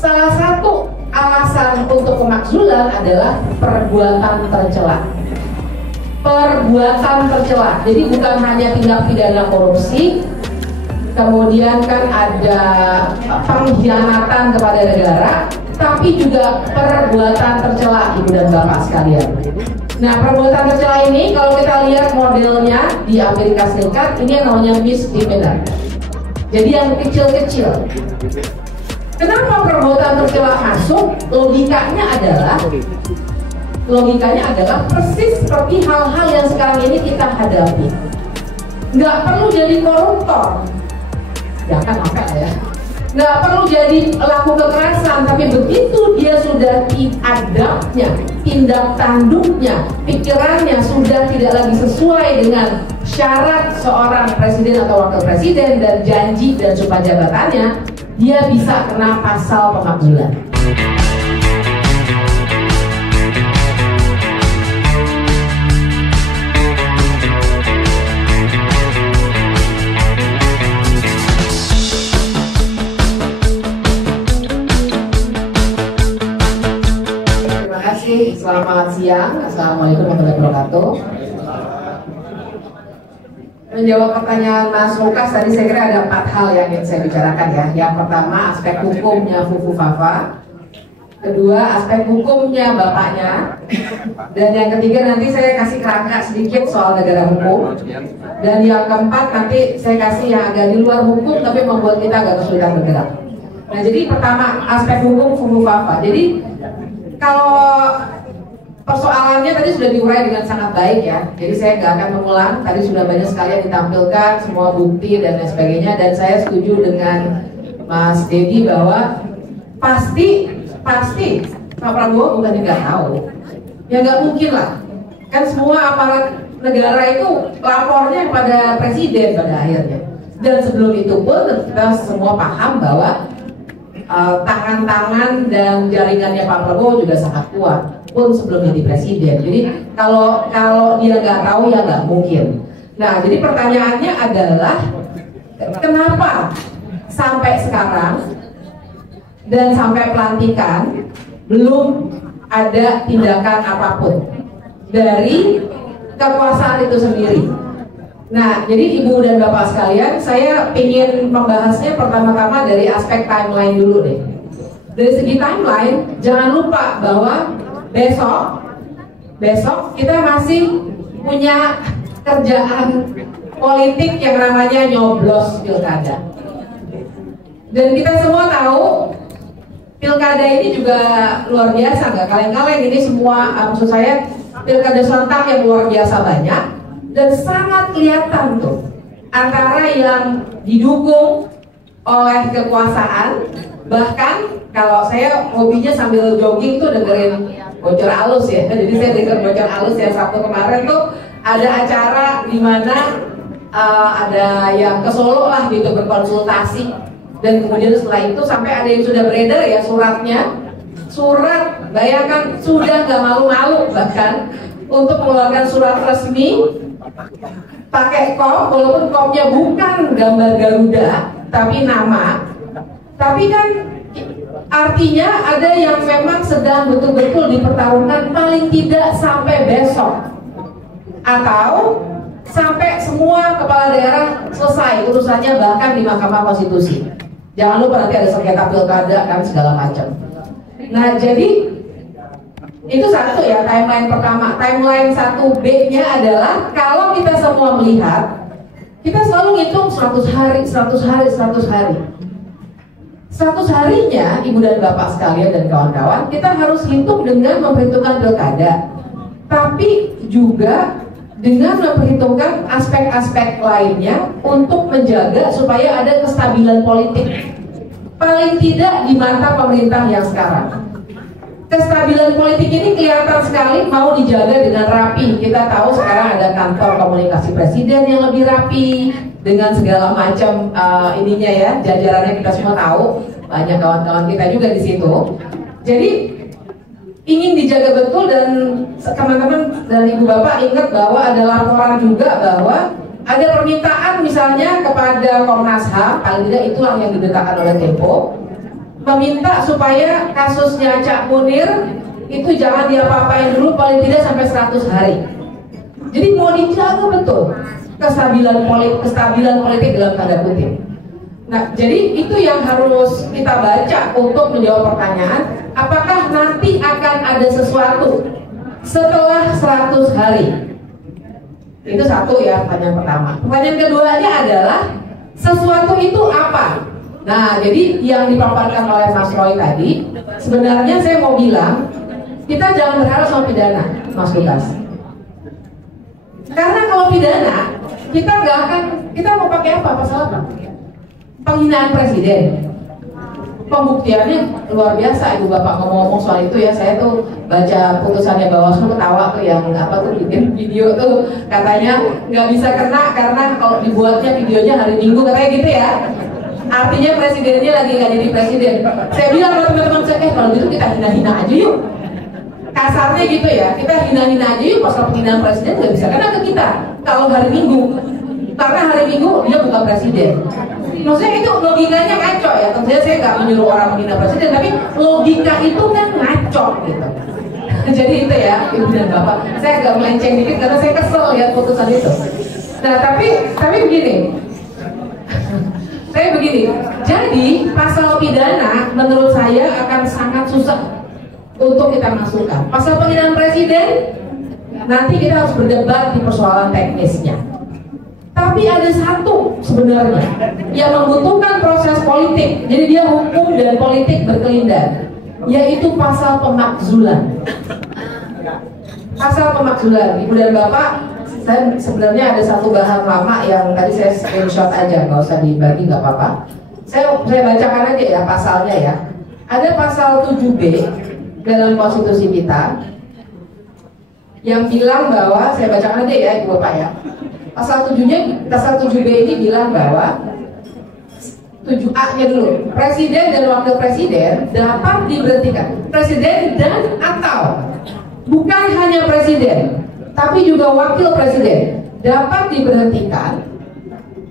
Salah satu alasan untuk pemakzulan adalah perbuatan tercela. Perbuatan tercela. Jadi bukan hanya tindak pidana korupsi, kemudian kan ada pengkhianatan kepada negara, tapi juga perbuatan tercela, Ibu dan Bapak sekalian. Nah, perbuatan tercela ini kalau kita lihat modelnya di Amerika Serikat, ini yang namanya misdemeanor. Jadi yang kecil-kecil. Kenapa perbuatan tercela masuk? Logikanya adalah persis seperti hal-hal yang sekarang ini kita hadapi. Nggak perlu jadi koruptor, jangan sampai ya. Nggak perlu jadi pelaku kekerasan, tapi begitu dia sudah adabnya, tindak tanduknya, pikirannya sudah tidak lagi sesuai dengan syarat seorang presiden atau wakil presiden dan janji dan sumpah jabatannya, dia bisa kena pasal pemakzulan. Selamat siang, Assalamualaikum warahmatullahi wabarakatuh. Menjawab pertanyaan Mas Lukas tadi, saya kira ada 4 hal yang ingin saya bicarakan ya. Yang pertama aspek hukumnya Fufu Fafa, kedua aspek hukumnya bapaknya, dan yang ketiga nanti saya kasih kerangka sedikit soal negara hukum, dan yang keempat nanti saya kasih yang agak di luar hukum tapi membuat kita agak kesulitan bergerak. Nah, jadi pertama aspek hukum Fufu Fafa. Jadi kalau persoalannya tadi sudah diurai dengan sangat baik ya, jadi saya nggak akan mengulang. Tadi sudah banyak sekali yang ditampilkan, semua bukti dan lain sebagainya, dan saya setuju dengan Mas Dedi bahwa pasti Pak Prabowo bukan nggak tahu, ya nggak mungkin lah, kan semua aparat negara itu lapornya kepada presiden pada akhirnya, dan sebelum itu pun kita semua paham bahwa tangan-tangan dan jaringannya Pak Prabowo juga sangat kuat pun sebelum jadi presiden. Jadi kalau dia nggak tahu ya nggak mungkin. Nah, jadi pertanyaannya adalah kenapa sampai sekarang dan sampai pelantikan belum ada tindakan apapun dari kekuasaan itu sendiri. Nah, jadi Ibu dan Bapak sekalian, saya ingin membahasnya pertama-tama dari aspek timeline dulu deh. Dari segi timeline, jangan lupa bahwa besok kita masih punya kerjaan politik yang namanya nyoblos pilkada. Dan kita semua tahu pilkada ini juga luar biasa, nggak kaleng-kaleng. Ini semua, maksud saya pilkada serentak yang luar biasa banyak. Dan sangat kelihatan tuh antara yang didukung oleh kekuasaan, bahkan kalau saya hobinya sambil jogging tuh dengerin bocor alus ya. Jadi saya denger bocor alus yang Sabtu kemarin tuh ada acara di mana ada yang ke Solo lah gitu berkonsultasi, dan kemudian setelah itu sampai ada yang sudah beredar ya surat, bayangkan sudah nggak malu-malu bahkan untuk mengeluarkan surat resmi pakai kom, walaupun komnya bukan gambar Garuda tapi nama, tapi kan artinya ada yang memang sedang betul-betul dipertaruhkan paling tidak sampai besok atau sampai semua kepala daerah selesai urusannya, bahkan di Mahkamah Konstitusi. Jangan lupa nanti ada sengketa pilkada kan segala macam. Nah, jadi itu satu ya, timeline pertama. Timeline 1B-nya adalah kalau kita semua melihat, kita selalu ngitung 100 hari 100 harinya, Ibu dan Bapak sekalian dan kawan-kawan, kita harus hitung dengan memperhitungkan pilkada, tapi juga dengan memperhitungkan aspek-aspek lainnya untuk menjaga supaya ada kestabilan politik, paling tidak di mata pemerintah yang sekarang. Kestabilan politik ini kelihatan sekali mau dijaga dengan rapi. Kita tahu sekarang ada kantor komunikasi presiden yang lebih rapi dengan segala macam ininya ya, jajarannya kita semua tahu, banyak kawan-kawan kita juga di situ. Jadi ingin dijaga betul, dan teman-teman dan Ibu Bapak ingat bahwa ada laporan juga bahwa ada permintaan misalnya kepada Komnas HAM, paling tidak itulah yang didetakkan oleh Tempo, meminta supaya kasusnya Cak Munir itu jangan diapa-apain dulu paling tidak sampai 100 hari. Jadi mau dijaga betul kestabilan politik dalam tanda kutip. Nah, jadi itu yang harus kita baca untuk menjawab pertanyaan, apakah nanti akan ada sesuatu setelah 100 hari? Itu satu ya, pertanyaan pertama. Pertanyaan keduanya adalah, sesuatu itu apa? Nah, jadi yang dipaparkan oleh Mas Roy tadi, sebenarnya saya mau bilang, kita jangan berharap sama pidana, Mas Lukas. Karena kalau pidana, kita nggak akan, kita mau pakai apa? Pasal apa? Penghinaan presiden. Pembuktiannya luar biasa. Ibu Bapak ngomong-ngomong soal itu ya, saya tuh baca putusannya Bawaslu ketawa tuh, yang apa tuh bikin video tuh katanya nggak bisa kena karena kalau dibuatnya videonya hari Minggu katanya gitu ya. Artinya presidennya lagi nggak jadi presiden. Saya bilang sama teman-teman saya, kalau gitu kita hina-hina aja yuk. Kasarnya gitu ya, kita hina-hina aja yuk, pasal penghinaan presiden nggak bisa kena ke kita kalau hari Minggu, karena hari Minggu dia bukan presiden. Maksudnya itu logikanya ngaco ya. Tentunya saya nggak menyuruh orang menghina presiden, tapi logika itu kan ngaco gitu. Jadi itu ya, Ibu dan Bapak, saya agak melenceng dikit karena saya kesel lihat putusan itu. Nah tapi begini, saya begini. Jadi pasal pidana menurut saya akan sangat susah untuk kita masukkan. Pasal penghinaan presiden nanti kita harus berdebat di persoalan teknisnya. Tapi ada satu sebenarnya yang membutuhkan proses politik, jadi dia hukum dan politik berkelindan, yaitu pasal pemakzulan. Pasal pemakzulan, Ibu dan Bapak, saya sebenarnya ada satu bahan lama yang tadi saya screenshot aja, nggak usah dibagi, nggak apa-apa. Saya bacakan aja ya pasalnya ya. Ada pasal 7B dalam konstitusi kita yang bilang bahwa, saya bacakan aja ya Ibu Bapak ya. Pasal 7B ini bilang bahwa 7A-nya dulu, presiden dan wakil presiden dapat diberhentikan. Presiden dan atau, bukan hanya presiden, tapi juga wakil presiden dapat diberhentikan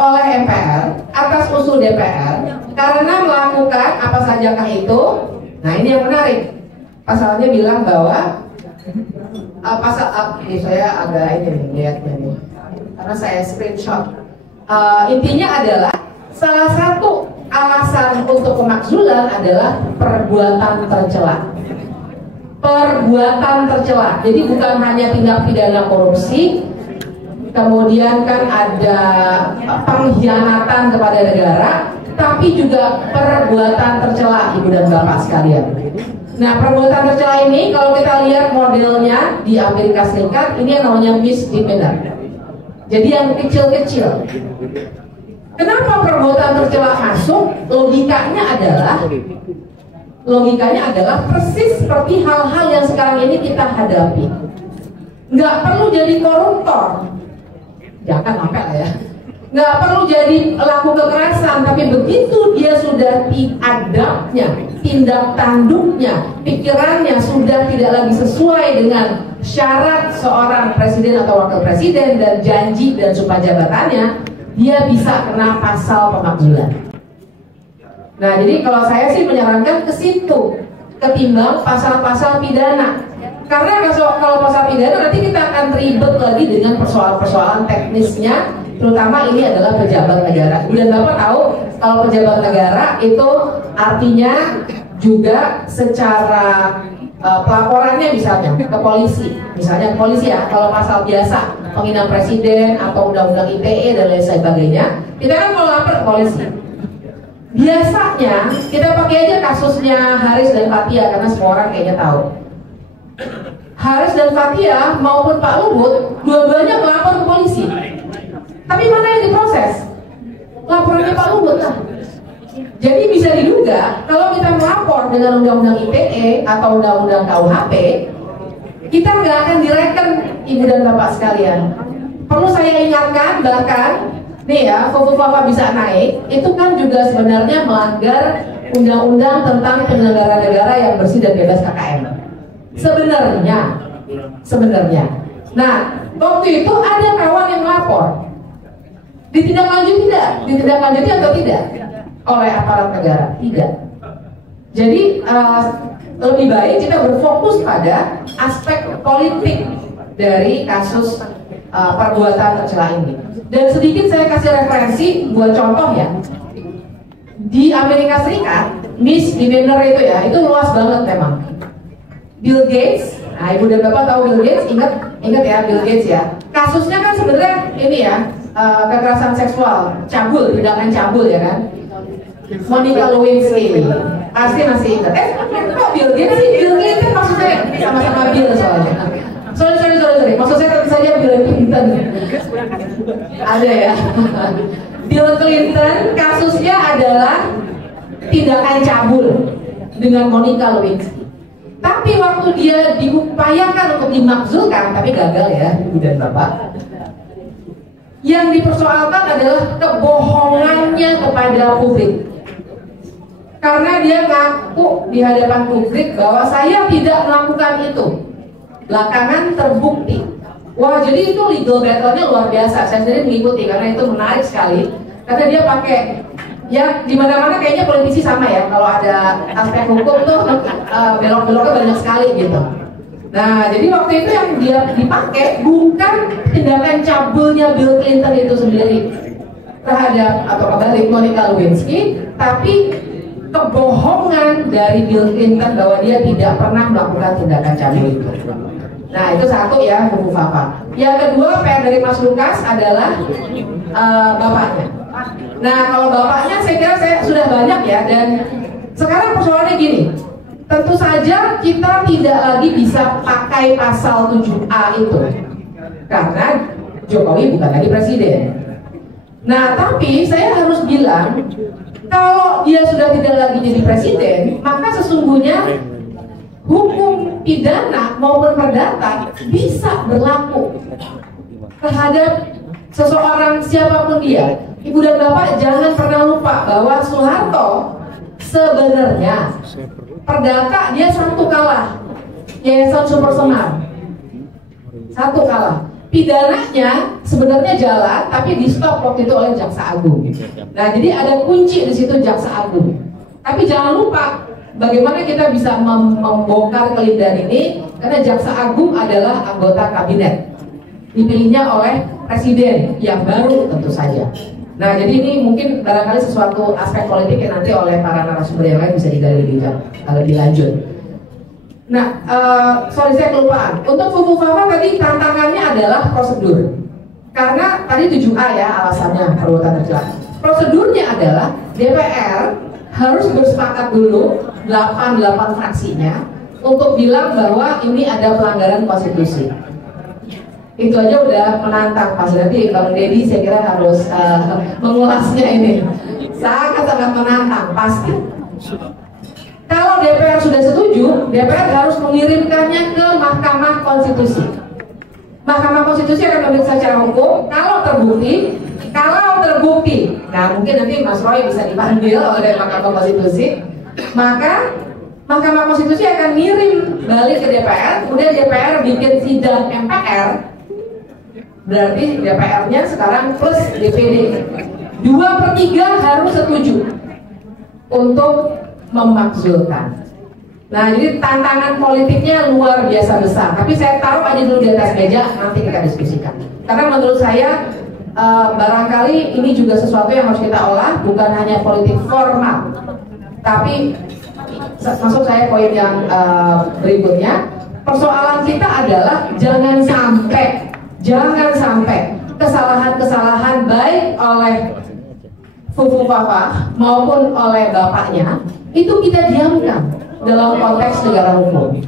oleh MPR atas usul DPR karena melakukan apa sajakah itu. Nah ini yang menarik, pasalnya bilang bahwa pasal ini saya agak ini nih lihatnya nih, karena saya screenshot. Intinya adalah salah satu alasan untuk pemakzulan adalah perbuatan tercela. Perbuatan tercela. Jadi bukan hanya tindak pidana korupsi, kemudian kan ada pengkhianatan kepada negara, tapi juga perbuatan tercela, Ibu dan Bapak sekalian. Nah, perbuatan tercela ini kalau kita lihat modelnya di Amerika Serikat, ini yang namanya misdemeanor. Jadi yang kecil-kecil. Kenapa perbuatan tercela masuk? Logikanya adalah persis seperti hal-hal yang sekarang ini kita hadapi. Nggak perlu jadi koruptor, jangan sampai lah ya. Nggak perlu jadi pelaku kekerasan, tapi begitu dia sudah adabnya, tindak tanduknya, pikirannya sudah tidak lagi sesuai dengan syarat seorang presiden atau wakil presiden dan janji dan sumpah jabatannya, dia bisa kena pasal pemakzulan. Nah, jadi kalau saya sih menyarankan ke situ ketimbang pasal-pasal pidana. Karena kalau pasal pidana nanti kita akan ribet lagi dengan persoalan-persoalan teknisnya, terutama ini adalah pejabat negara. Dan Bapak tahu kalau pejabat negara itu artinya juga secara pelaporannya misalnya ke polisi, misalnya polisi ya, kalau pasal biasa penghinaan presiden atau undang-undang ITE dan lain sebagainya, kita kan mau lapor ke polisi. Biasanya kita pakai aja kasusnya Haris dan Fathia karena semua orang kayaknya tahu. Haris dan Fathia maupun Pak Luhut dua-duanya melapor ke polisi. Tapi mana yang diproses? Laporannya Pak Luhut lah. Jadi bisa diduga kalau kita melapor dengan undang-undang ITE atau undang-undang KUHP, kita nggak akan direken, Ibu dan Bapak sekalian. Perlu saya ingatkan, bahkan nih ya, Fofa bisa naik, itu kan juga sebenarnya melanggar undang-undang tentang penyelenggara negara yang bersih dan bebas KKN. Sebenarnya. Nah, waktu itu ada kawan yang melapor. Ditindaklanjuti atau tidak oleh aparat negara? Tidak. Jadi lebih baik kita berfokus pada aspek politik dari kasus perbuatan tercela ini. Dan sedikit saya kasih referensi buat contoh ya. Di Amerika Serikat, misdemeanor itu ya, itu luas banget memang. Bill Gates, nah ibu dan bapak tahu Bill Gates, ingat ya Bill Gates ya. Kasusnya kan sebenarnya ini ya, kekerasan seksual, cabul, tindakan cabul ya kan. Monica Lewinsky, pasti masih ingat. Kok Bill Gates sih? Bill Gates kan maksud saya sama-sama Bill soalnya. Sorry. Maksud saya tentu saja Bill Clinton. Ada ya. Bill Clinton kasusnya adalah tindakan cabul dengan Monica Lewinsky. Tapi waktu dia diupayakan untuk dimakzulkan, tapi gagal ya, ibu dan bapak. Yang dipersoalkan adalah kebohongannya kepada publik. Karena dia ngaku di hadapan publik bahwa saya tidak melakukan itu. Belakangan terbukti. Wah, jadi itu legal battle-nya luar biasa. Saya sendiri mengikuti karena itu menarik sekali. Karena dia pakai, ya di mana-mana kayaknya politisi sama ya. Kalau ada aspek hukum tuh belok-beloknya banyak sekali gitu. Nah, jadi waktu itu yang dia dipakai bukan tindakan cabulnya Bill Clinton itu sendiri terhadap atau kebalik Monica Lewinsky, tapi kebohongan dari Bill Clinton bahwa dia tidak pernah melakukan tindakan cabul itu. Nah, itu satu ya, Bu Fafa. Yang kedua, PR dari Mas Lukas adalah bapaknya. Nah, kalau bapaknya saya kira saya sudah banyak ya, dan sekarang persoalannya gini. Tentu saja kita tidak lagi bisa pakai pasal 7A itu karena Jokowi bukan lagi presiden. Nah, tapi saya harus bilang kalau dia sudah tidak lagi jadi presiden, maka sesungguhnya hukum pidana maupun perdata bisa berlaku terhadap seseorang siapapun dia. Ibu dan Bapak jangan pernah lupa bahwa Soeharto sebenarnya perdata dia satu kalah, Yayasan Super Semar satu kalah. Pidananya sebenarnya jalan, tapi di stop waktu itu oleh Jaksa Agung. Nah, jadi ada kunci di situ Jaksa Agung. Tapi jangan lupa bagaimana kita bisa membongkar kelindahan ini, karena Jaksa Agung adalah anggota kabinet, dipilihnya oleh presiden yang baru tentu saja. Nah, jadi ini mungkin barangkali sesuatu aspek politik yang nanti oleh para narasumber yang lain bisa digali lebih lanjut. Nah, sorry saya kelupaan. Untuk Fufu Fafa tadi tantangannya adalah prosedur. Karena tadi 7A ya alasannya perbuatan tercela. Prosedurnya adalah DPR harus bersepakat dulu 8 fraksinya untuk bilang bahwa ini ada pelanggaran konstitusi. Itu aja udah menantang Pak. Nanti Bang Deddy saya kira harus mengulasnya ini. Sangat-sangat menantang pasti. Kalau DPR sudah setuju, DPR harus mengirimkannya ke Mahkamah Konstitusi. Mahkamah Konstitusi akan memeriksa secara hukum. Kalau terbukti, nah mungkin nanti Mas Roy bisa dipanggil oleh Mahkamah Konstitusi. Maka Mahkamah Konstitusi akan ngirim balik ke DPR. Kemudian DPR bikin sidang MPR. Berarti DPR-nya sekarang plus DPD 2/3 harus setuju untuk memakzulkan. Nah, jadi tantangan politiknya luar biasa besar. Tapi saya taruh aja dulu di atas meja, nanti kita diskusikan. Karena menurut saya barangkali ini juga sesuatu yang harus kita olah, bukan hanya politik formal. Tapi maksud saya poin yang berikutnya, persoalan kita adalah jangan sampai kesalahan-kesalahan baik oleh Fufu Fafa maupun oleh bapaknya itu kita diamkan dalam konteks negara hukum.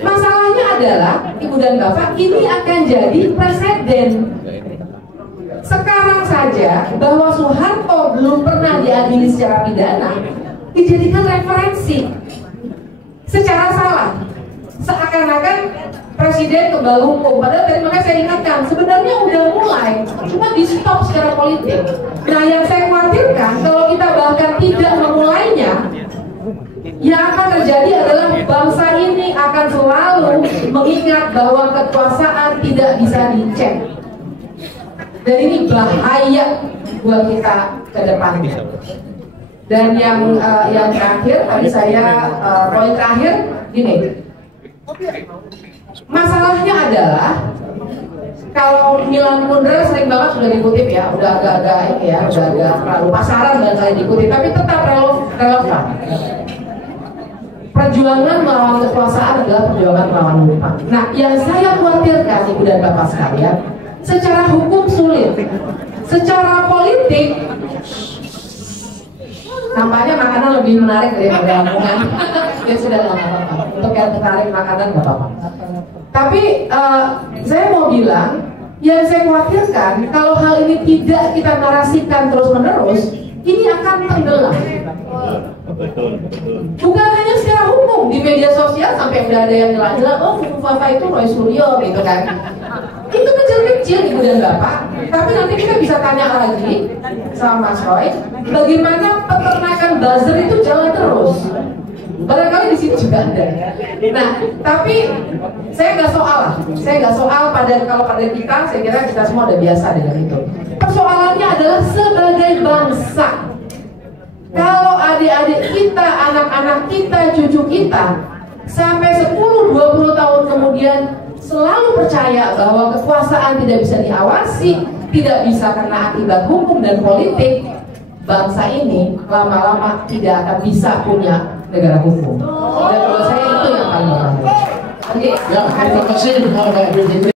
Masalahnya adalah Ibu dan Bapak, ini akan jadi presiden. Sekarang saja bahwa Soeharto belum pernah diadili secara pidana dijadikan referensi secara salah, seakan-akan presiden kebal hukum. Padahal tadi makanya saya ingatkan, sebenarnya udah mulai, cuma di stop secara politik. Nah, yang saya khawatirkan kalau kita bahkan tidak memulainya, yang akan terjadi adalah bangsa ini akan selalu mengingat bahwa kekuasaan tidak bisa dicek. Dan ini bahaya buat kita ke depannya. Dan yang terakhir tadi saya poin terakhir gini, masalahnya adalah kalau Milan Kundera sering banget sudah dikutip ya, udah agak-agak ini ya, udah agak terlalu pasaran dan kali dikutip, tapi tetap relevan. Perjuangan melawan kekuasaan adalah perjuangan melawan hukum. Nah, yang saya khawatirkan Ibu dan Bapak sekalian, secara hukum sulit, secara politik nampaknya makanan lebih menarik daripada omongan. Ya sudah lah, nggak apa-apa. Untuk yang tertarik makanan nggak apa-apa. Tapi saya mau bilang, yang saya khawatirkan kalau hal ini tidak kita narasikan terus-menerus, ini akan tenggelam. Bukan hanya secara hukum, di media sosial sampai udah ada yang nyela-nyela, oh Fufu Fafa itu Roy Suryo gitu kan. Itu kecil-kecil Ibu dan Bapak. Tapi nanti kita bisa tanya lagi sama Mas Roy, bagaimana peternakan buzzer itu jalan terus. Barangkali di sini juga ada. Nah, tapi saya nggak soal kalau pada kita, saya kira kita semua udah biasa dengan itu. Persoalannya adalah sebagai bangsa. Kalau adik-adik kita, anak-anak kita, cucu kita sampai 10-20 tahun kemudian selalu percaya bahwa kekuasaan tidak bisa diawasi, tidak bisa kena akibat hukum dan politik, bangsa ini lama-lama tidak akan bisa punya negara hukum. Dan menurut saya itu yang paling penting. Ya, terima kasih.